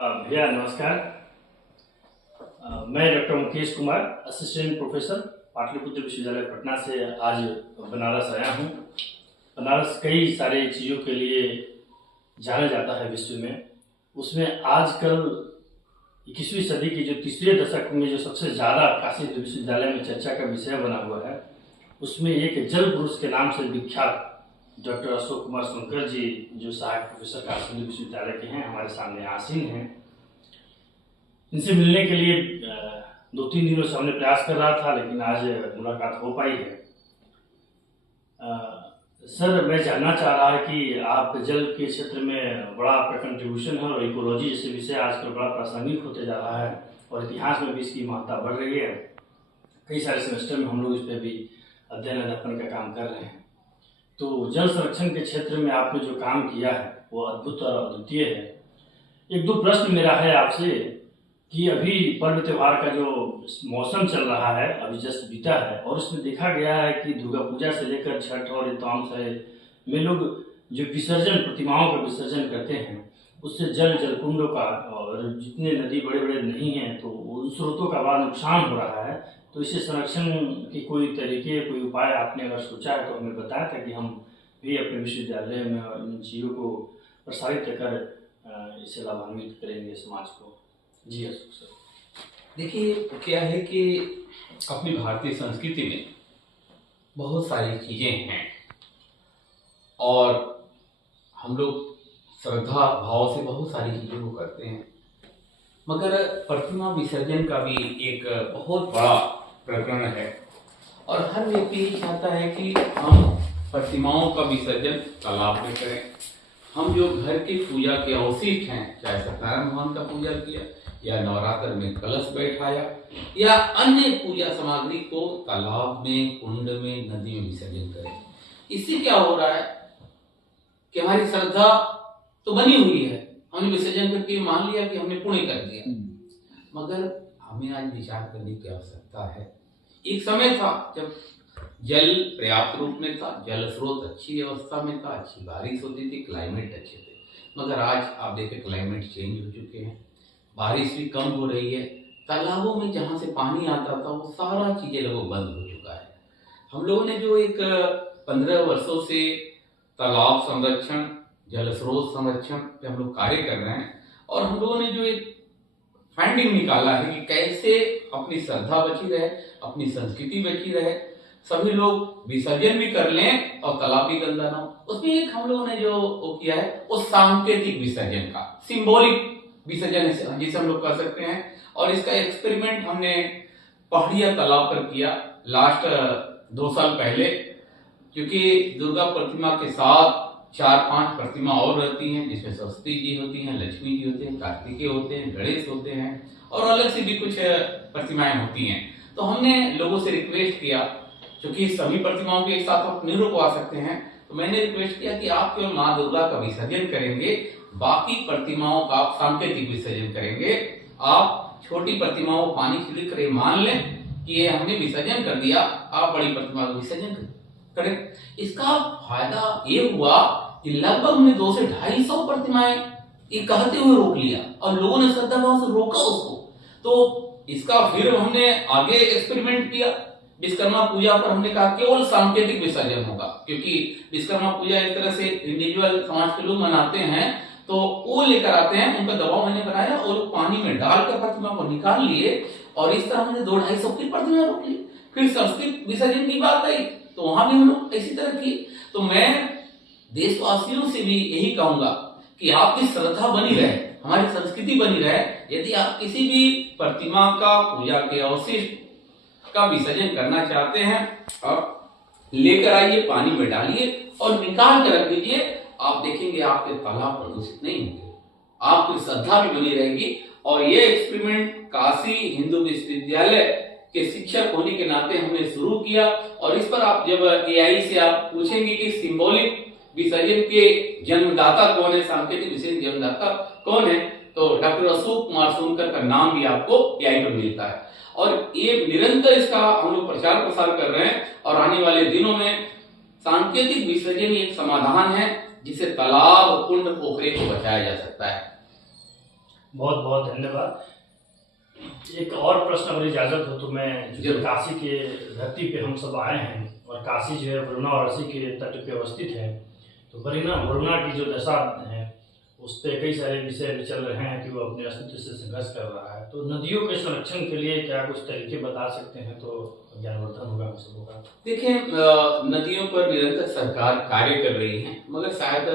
भैया नमस्कार। मैं doctor Mukesh Kumar, assistant professor, Pataliputra विश्वविद्यालय पटना से आज बनारस आया हूँ। बनारस कई सारे चीज़ों के लिए जाना जाता है विश्व में। उसमें आजकल 21वीं सदी की जो तीसरे दशक में जो सबसे ज़्यादा काशी विश्वविद्यालय में चर्चा का विषय बना हुआ है, उसमें एक जल पुरुष के नाम से विख्यात डॉक्टर अशोक कुमार सोनकर जी, जो सहायक प्रोफेसर काशी विश्वविद्यालय के हैं, हमारे सामने आसीन हैं। इनसे मिलने के लिए 2-3 दिनों से हमने प्रयास कर रहा था, लेकिन आज मुलाकात हो पाई है। सर, मैं जानना चाह रहा है कि आप जल के क्षेत्र में बड़ा आपका कंट्रीब्यूशन है और इकोलॉजी जैसे विषय आजकल बड़ा प्रासंगिक होते जा रहा है और इतिहास में भी इसकी महत्ता बढ़ रही है। कई सारे सेमेस्टर में हम लोग इस पर भी अध्ययन अध्यापन का काम कर रहे हैं। तो जल संरक्षण के क्षेत्र में आपने जो काम किया है वो अद्भुत और अद्वितीय है। 1-2 प्रश्न मेरा है आपसे कि अभी पर्व त्योहार का जो मौसम चल रहा है, अभी जस्ट बीता है, और उसमें देखा गया है कि दुर्गा पूजा से लेकर छठ और तमाम सारे में लोग जो विसर्जन, प्रतिमाओं का विसर्जन करते हैं, उससे जलकुंडों का और जितने नदी बड़े बड़े नहीं हैं तो उन स्रोतों का बड़ा नुकसान हो रहा है। तो इसे संरक्षण की कोई तरीके, कोई उपाय आपने अगर सोचा है तो हमें बताया था कि हम भी अपने विश्वविद्यालय में इन चीज़ों को प्रसारित कर इससे लाभान्वित करेंगे समाज को। जी अशोक सर। देखिए, क्या है कि अपनी भारतीय संस्कृति में बहुत सारी चीजें हैं और हम लोग श्रद्धा भाव से बहुत सारी चीजों को करते हैं, मगर प्रतिमा विसर्जन का भी एक बहुत बड़ा प्रकरण है और हर व्यक्ति चाहता है कि हम प्रतिमाओं का विसर्जन तालाब में करें। हम जो घर की पूजा के अवशिष्ट हैं, चाहे सत्यनारायण भगवान का पूजा किया या नवरात्र में कलश बैठाया या अन्य पूजा सामग्री को तालाब में, कुंड में, नदी में विसर्जन करें। इससे क्या हो रहा है कि हमारी श्रद्धा तो बनी हुई है, हमने विसर्जन करके मान लिया कि हमने पुण्य कर दिया, मगर हमें आज विचार करने की आवश्यकता है। एक समय था जब जल पर्याप्त रूप में था, जल स्रोत अच्छी अवस्था में था, अच्छी बारिश होती थी, क्लाइमेट अच्छे थे, मगर आज आप देखें क्लाइमेट चेंज हो चुके हैं, बारिश भी कम हो रही है, तालाबों में जहाँ से पानी आता था वो सारा चीजें लगभग बंद हो चुका है। हम लोगों ने जो एक 15 वर्षों से तालाब संरक्षण, जल स्रोत संरक्षण पे हम लोग कार्य कर रहे हैं और हम लोगों ने जो एक फाइंडिंग निकाला है कि कैसे अपनी श्रद्धा बची रहे, अपनी संस्कृति बची रहे, सभी लोग विसर्जन भी कर लें और तालाब भी गंदा ना हो। उसमें एक हम लोगों ने जो किया है वो सांकेतिक विसर्जन का, सिंबॉलिक विसर्जन जिसे हम लोग कर सकते हैं, और इसका एक्सपेरिमेंट हमने पहाड़िया तालाब पर किया लास्ट 2 साल पहले। क्योंकि दुर्गा प्रतिमा के साथ 4-5 प्रतिमा और रहती हैं, जिसमें सरस्वती जी होती हैं, लक्ष्मी जी होते हैं, कार्तिकेय होते हैं, गणेश होते हैं और अलग से भी कुछ प्रतिमाएं होती हैं। तो हमने लोगों से रिक्वेस्ट किया, क्योंकि सभी प्रतिमाओं के एक साथ आप नहीं रुकवा सकते हैं, तो मैंने रिक्वेस्ट किया कि आप केवल माँ दुर्गा का विसर्जन करेंगे, बाकी प्रतिमाओं का आप सांकेतिक विसर्जन करेंगे। आप छोटी प्रतिमाओं को पानी छिड़क कर मान लें कि ये हमने विसर्जन कर दिया, आप बड़ी प्रतिमा का विसर्जन करें। इसका फायदा ये हुआ कि लगभग हमने 200 से 250 प्रतिमाएं ये कहते हुए रोक लिया और लोगों ने श्रद्धा भाव से रोका उसको। तो इसका फिर हमने आगे एक्सपेरिमेंट किया। विश्वकर्मा पूजा पर हमने कहा केवल सांकेतिक विसर्जन होगा, क्योंकि विश्वकर्मा पूजा एक तरह से इंडिविजुअल समाज के लोग मनाते हैं, तो वो लेकर आते हैं, उनका दबाव मैंने बनाया और पानी में डालकर प्रतिमा को निकाल लिए और इस तरह हमने 200-250 की प्रतिमा रोक ली। फिर संस्कृत विसर्जन की बात आई तो वहां भी हम लोग इसी तरह की। तो मैं देशवासियों से भी यही कहूंगा कि आपकी श्रद्धा बनी रहे, हमारी संस्कृति बनी रहे। यदि आप किसी भी प्रतिमा का, पूजा के अवशिष्ट का विसर्जन करना चाहते हैं, आप लेकर आइए, पानी में डालिए और निकाल कर रख दीजिए। आप देखेंगे आपके तालाब प्रदूषित नहीं होंगे, आपकी श्रद्धा भी बनी रहेगी। और ये एक्सपेरिमेंट काशी हिंदू विश्वविद्यालय के शिक्षक होने के नाते हमने शुरू किया। और इस पर आप जब एआई से आप पूछेंगे कि सिंबॉलिक विसर्जन के जन्मदाता कौन है, सांकेतिक विसर्जन जन्मदाता कौन है, तो डॉक्टर अशोक कुमार सोनकर का नाम भी आपको एआई पर मिलता है। और ये निरंतर इसका हम लोग प्रचार प्रसार कर रहे हैं और आने वाले दिनों में सांकेतिक विसर्जन एक समाधान है जिससे तालाब, कुंड, पोखरे को बचाया जा सकता है। बहुत बहुत धन्यवाद। एक और प्रश्न अगर इजाजत हो तो मैं, जो काशी के धरती पे हम सब आए हैं और काशी जो है वरुणा और रसी के तट पे अवस्थित है, तो वरुणा की जो दशा है उस पर कई सारे विषय भी चल रहे हैं कि वो अपने अस्तित्व से संघर्ष कर रहा है। तो नदियों के संरक्षण के लिए क्या कुछ तरीके बता सकते हैं तो ज्ञानवर्धन होगा हम सबों का। देखिए, नदियों पर निरंतर सरकार कार्य कर रही है, मगर शायद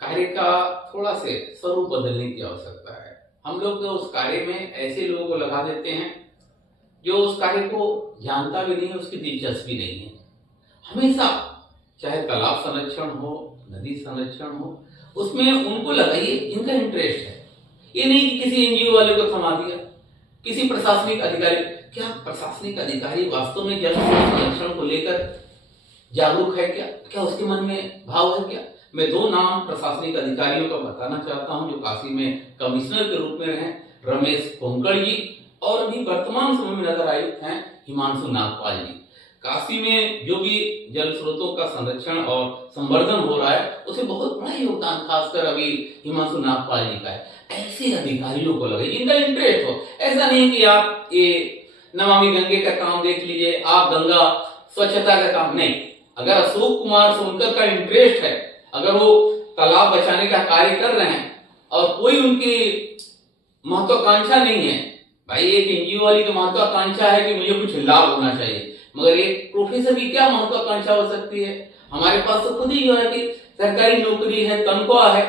कार्य का थोड़ा से स्वरूप बदलने की आवश्यकता है। हम लोग उस कार्य में ऐसे लोगों को लगा देते हैं जो उस कार्य को जानता भी नहीं है, उसकी दिलचस्पी नहीं है। हमेशा चाहे तालाब संरक्षण हो, नदी संरक्षण हो, उसमें उनको लगाइए जिनका इंटरेस्ट है। ये नहीं कि किसी एनजीओ वाले को थमा दिया, किसी प्रशासनिक अधिकारी। क्या प्रशासनिक अधिकारी वास्तव में जल संरक्षण को लेकर जागरूक है? क्या उसके मन में भाव है? क्या मैं दो नाम प्रशासनिक अधिकारियों का बताना चाहता हूं जो काशी में कमिश्नर के रूप में रहे, रमेश कोंकण जी, और अभी वर्तमान समय में नगर आयुक्त हैं हिमांशु नागपाल जी। काशी में जो भी जल स्रोतों का संरक्षण और संवर्धन हो रहा है उसमें बहुत बड़ा योगदान खासकर अभी हिमांशु नागपाल जी का है। ऐसे अधिकारियों को लगे जिनका इंटरेस्ट हो। ऐसा नहीं कि आप ये नमामि गंगे का काम देख लीजिए, आप गंगा स्वच्छता का काम नहीं। अगर अशोक कुमार सोनकर का इंटरेस्ट है, अगर वो तालाब बचाने का कार्य कर रहे हैं और कोई उनकी महत्वाकांक्षा नहीं है, भाई एक एनजीओ वाली की महत्वाकांक्षा है कि मुझे कुछ लाभ होना चाहिए, मगर एक प्रोफेसर की क्या महत्वाकांक्षा हो सकती है? हमारे पास तो खुद ही है कि सरकारी नौकरी है, तनख्वाह है।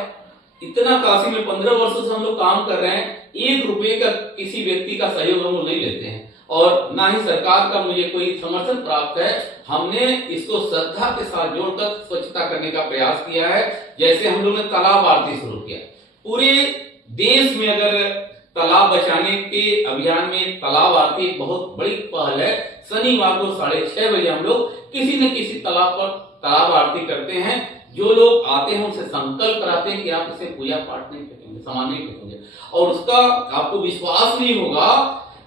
इतना काशी में 15 वर्षों से हम लोग काम कर रहे हैं, 1 रुपए का किसी व्यक्ति का सहयोग हम लोग नहीं लेते हैं और ना ही सरकार का मुझे कोई समर्थन प्राप्त है। हमने इसको श्रद्धा के साथ जोड़कर स्वच्छता करने का प्रयास किया है। जैसे हम लोगों ने तालाब आरती शुरू किया, पूरे देश में अगर तालाब बचाने के अभियान में तालाब आरती एक बहुत बड़ी पहल है। शनिवार को 6:30 बजे हम लोग किसी न किसी तालाब पर तालाब आरती करते हैं। जो लोग आते हैं उनसे संकल्प कराते हैं कि आप इसे पूजा पाठ नहीं फेंकेंगे, सामान नहीं फेंकेंगे, और उसका आपको विश्वास नहीं होगा,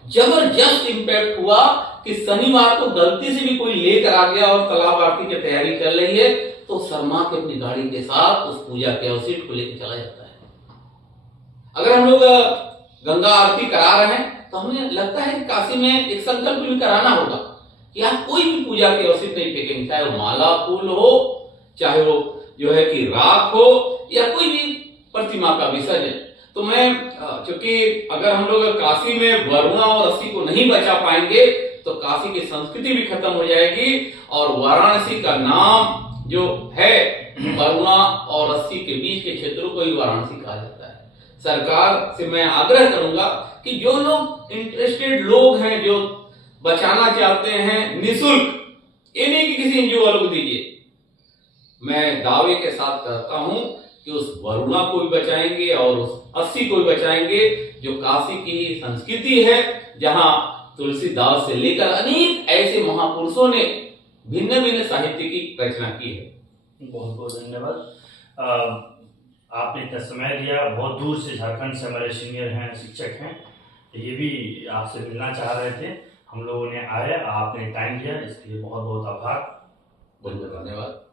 जबरदस्त इंपैक्ट हुआ कि शनिवार को गलती से भी कोई लेकर आ गया और तालाब आरती की तैयारी चल रही है तो शर्मा के अपनी गाड़ी के साथ उस पूजा के अवशिष्ट को लेकर चला जाता है। अगर हम लोग गंगा आरती करा रहे हैं तो हमें लगता है कि काशी में एक संकल्प भी कराना होगा कि आप कोई भी पूजा के अवशिष्ट नहीं फेंकेंगे, चाहे वो माला फूल हो, चाहे वो जो है कि राख हो, या कोई भी प्रतिमा का विसर्जन। तो मैं चूंकि अगर हम लोग काशी में वरुणा और रस्सी को नहीं बचा पाएंगे तो काशी की संस्कृति भी खत्म हो जाएगी और वाराणसी का नाम जो है वरुणा और रस्सी के बीच के क्षेत्रों को ही वाराणसी कहा जाता है। सरकार से मैं आग्रह करूंगा कि जो लोग इंटरेस्टेड लोग हैं, जो बचाना चाहते हैं निःशुल्क, ये नहीं कि किसी एनजीओ वालों को दीजिए, मैं दावे के साथ कहता हूं कि उस वरुणा को भी बचाएंगे और उस अस्सी को भी बचाएंगे जो काशी की संस्कृति है, जहां तुलसीदास से लेकर अनेक ऐसे महापुरुषों ने भिन्न भिन्न साहित्य की रचना की है। बहुत बहुत धन्यवाद। आपने इतना समय दिया, बहुत दूर से झारखंड से हमारे सीनियर हैं, शिक्षक हैं, ये भी आपसे मिलना चाह रहे थे, हम लोगों ने आए, आपने टाइम दिया, इसके लिए बहुत बहुत आभार। बहुत बहुत धन्यवाद।